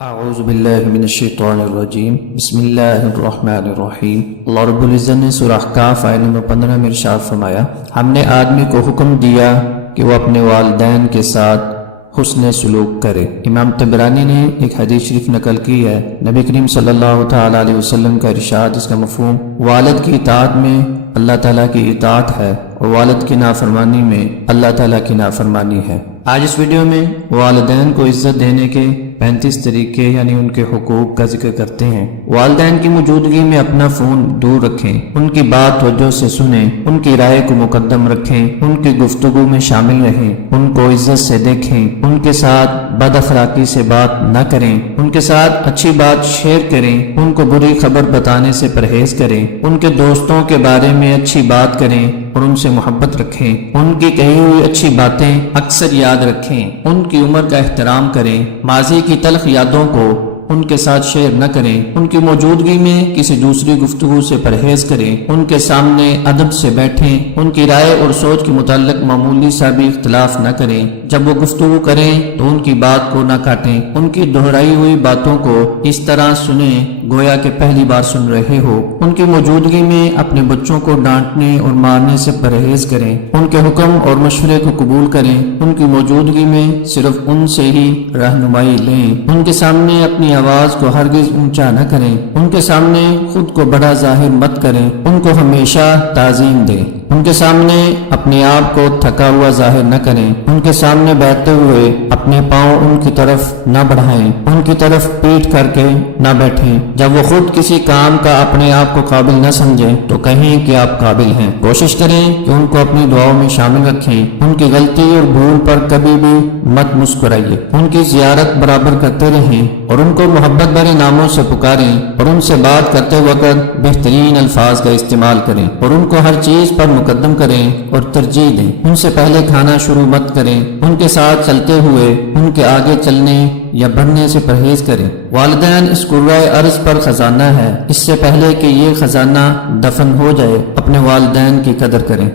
اعوذ باللہ من الشیطان الرجیم بسم اللہ الرحمن الرحیم۔ اللہ رب العزت نے سورہ احقاف آیت نمبر 15 میں ارشاد فرمایا، ہم نے آدمی کو حکم دیا کہ وہ اپنے والدین کے ساتھ حسن سلوک کرے۔ امام طبرانی نے ایک حدیث شریف نقل کی ہے، نبی کریم صلی اللہ تعالی علیہ وسلم کا ارشاد، اس کا مفہوم والد کی اطاعت میں اللہ تعالیٰ کی اطاعت ہے اور والد کی نافرمانی میں اللہ تعالیٰ کی نافرمانی ہے۔ آج اس ویڈیو میں والدین کو عزت دینے کے 35 طریقے یعنی ان کے حقوق کا ذکر کرتے ہیں۔ والدین کی موجودگی میں اپنا فون دور رکھیں، ان کی بات توجہ سے سنیں، ان کی رائے کو مقدم رکھیں، ان کی گفتگو میں شامل رہیں، ان کو عزت سے دیکھیں، ان کے ساتھ بد اخلاقی سے بات نہ کریں، ان کے ساتھ اچھی بات شیئر کریں، ان کو بری خبر بتانے سے پرہیز کریں، ان کے دوستوں کے بارے میں اچھی بات کریں اور ان سے محبت رکھیں، ان کی کہی ہوئی اچھی باتیں اکثر یاد رکھیں، ان کی عمر کا احترام کریں، ماضی کی تلخ یادوں کو ان کے ساتھ شیئر نہ کریں، ان کی موجودگی میں کسی دوسری گفتگو سے پرہیز کریں، ان کے سامنے ادب سے بیٹھیں، ان کی رائے اور سوچ کے متعلق معمولی سا بھی اختلاف نہ کریں، جب وہ گفتگو کریں تو ان کی بات کو نہ کاٹیں، ان کی دہرائی ہوئی باتوں کو اس طرح سنیں گویا کہ پہلی بار سن رہے ہو، ان کی موجودگی میں اپنے بچوں کو ڈانٹنے اور مارنے سے پرہیز کریں، ان کے حکم اور مشورے کو قبول کریں، ان کی موجودگی میں صرف ان سے ہی رہنمائی لیں، ان کے سامنے اپنی آواز کو ہرگز اونچا نہ کریں، ان کے سامنے خود کو بڑا ظاہر مت کریں، ان کو ہمیشہ تعظیم دیں، ان کے سامنے اپنے آپ کو تھکا ہوا ظاہر نہ کریں، ان کے سامنے بیٹھتے ہوئے اپنے پاؤں ان کی طرف نہ بڑھائیں، ان کی طرف پیٹھ کر کے نہ بیٹھیں، جب وہ خود کسی کام کا اپنے آپ کو قابل نہ سمجھیں تو کہیں کہ آپ قابل ہیں، کوشش کریں کہ ان کو اپنی دعاؤں میں شامل رکھیں، ان کی غلطی اور بھول پر کبھی بھی مت مسکرائیے، ان کی زیارت برابر کرتے رہیں اور ان کو محبت بھرے ناموں سے پکاریں اور ان سے بات کرتے وقت بہترین الفاظ کا استعمال کریں اور ان کو ہر چیز پر مقدم کریں اور ترجیح دیں، ان سے پہلے کھانا شروع مت کریں، ان کے ساتھ چلتے ہوئے ان کے آگے چلنے یا بڑھنے سے پرہیز کریں۔ والدین اس کرۂ ارض پر خزانہ ہے، اس سے پہلے کہ یہ خزانہ دفن ہو جائے اپنے والدین کی قدر کریں۔